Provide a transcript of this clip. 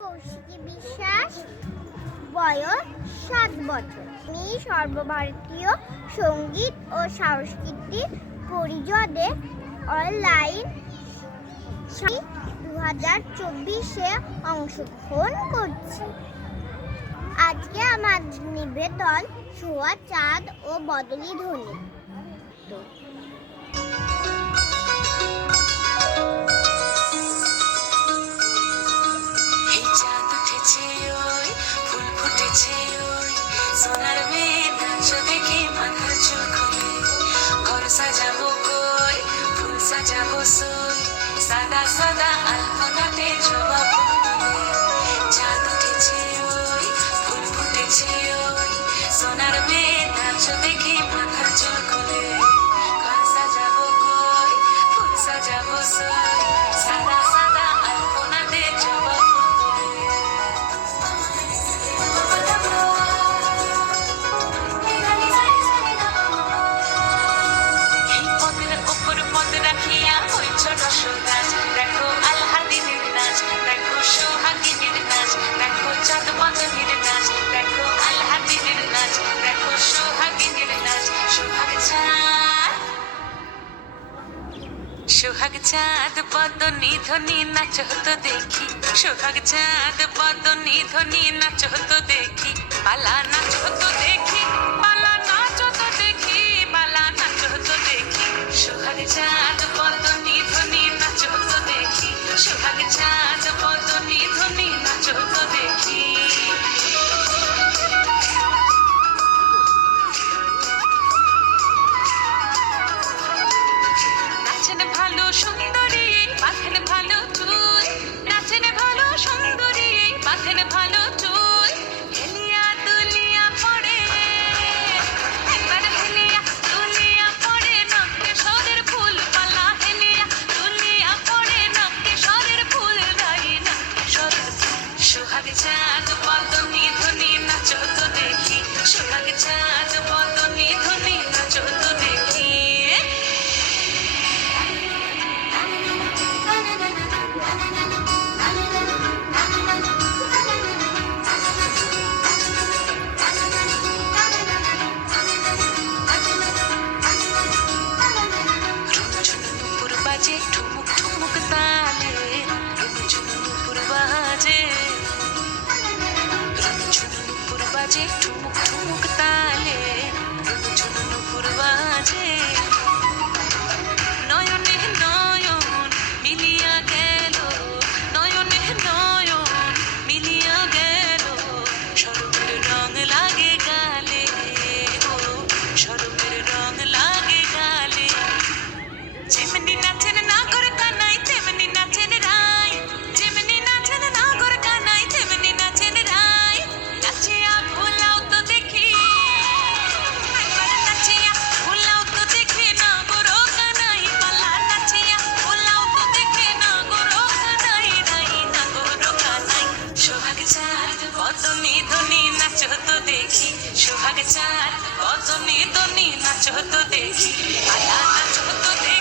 কৌশিকী বিশ্বাস, বয়স 7 বছর। আমি সর্বভারতীয় সঙ্গীত ও সাংস্কৃতিক পরিষদে অনলাইন 2024-এ অংশগ্রহণ করছি। আজকে আমার নিবেদন সোহা চাঁদ ও বদনী ধ্বনি। সোনার মেয়ে নাচ দেখে মাথার চুল খুলে ঘর সাজাবো কই ফুল সাজাবো সই সাদা সাদা আলপনাতে জবা ফুল তুলে চাঁদ উঠেছে ওই ফুল ফুটেছে ওই সোনার মেয়ে নাচ দেখে মাথার চুল খুলে ঘর সাজাবো কই ফুল সাজাবো সই সাদা সাদা আলপনাতে জবা ফুল তুলে দেখো আলহাদিনের নাচ, দেখো সোহাগিনীর নাচ, দেখো চাঁদ বদনীর নাচ, দেখো আলহাদিনের নাচ, দেখো সোহাগিনীর নাচ, সোহাগ চাঁদ বদনী ধ্বনি নাচ হতো দেখি, সোহাগ চাঁদ বদনী ধ্বনি নাচ হতো দেখি, পালা নাচ হতো দেখি, পালা নাচ হতো দেখি, পালা নাচ হতো দেখি, সোহাগ চাঁদ বদনী ধ্বনি নাচ হতো দেখি, সোহাগ চাঁদ বদনী ধ্বনি নাচ হতো দেখি। নাচেন ভালো সুন্দরী বাঁধেন ভালো চুল, নাচেন ভালো সুন্দরী বাঁধেন ভালো চুল, হেলিয়া দুলিয়া পড়ে একবার হেলিয়া দুলিয়া পড়ে নক্কে সরের ফুল পালা, হেলিয়া দুলিয়া পড়ে নক্কে সরের ফুল গাই নক্কে সরের সোহাগ চাঁদ বদনী ধ্বনি নাচ হতো দেখি, সোহাগ চাঁদ বদনী ধ্বনি নাচ হতো দেখি। বাজে ঠুমুক ঠুমুক তালে রুনুঝুনু নুপুর বাজে, রুনুঝুনু নুপুর বাজে ঠুমুক ঠুমুক তালে রুনুঝুনু নুপুর বাজে, নয়নে নয়ন মিলিয়া গেল, নয়নে নয়ন মিলিয়া গেল, শরতের রং লাগে গালে, ও শরতের রং লাগে গালে, যেমনি নাচেন নাগর কানাই তেমনি নাচেন রাই, যেমনি নাচেন নাগর কানাই তেমনি নাচেন রাই, নাচিয়া ভোলাও তো দেখি একবার নাচিয়া ভোলাও তো দেখি নাগর কানাই পালা, নাচিয়া ভোলাও তো দেখি নাগর কানাই রাই নাগর কানাই, সোহাগ চাঁদ বদনী ধ্বনি নাচ হতো দেখি, সোহাগ চাঁদ বদনী ধ্বনি নাচ হতো দেখি, পালা নাচ হতো দেখি।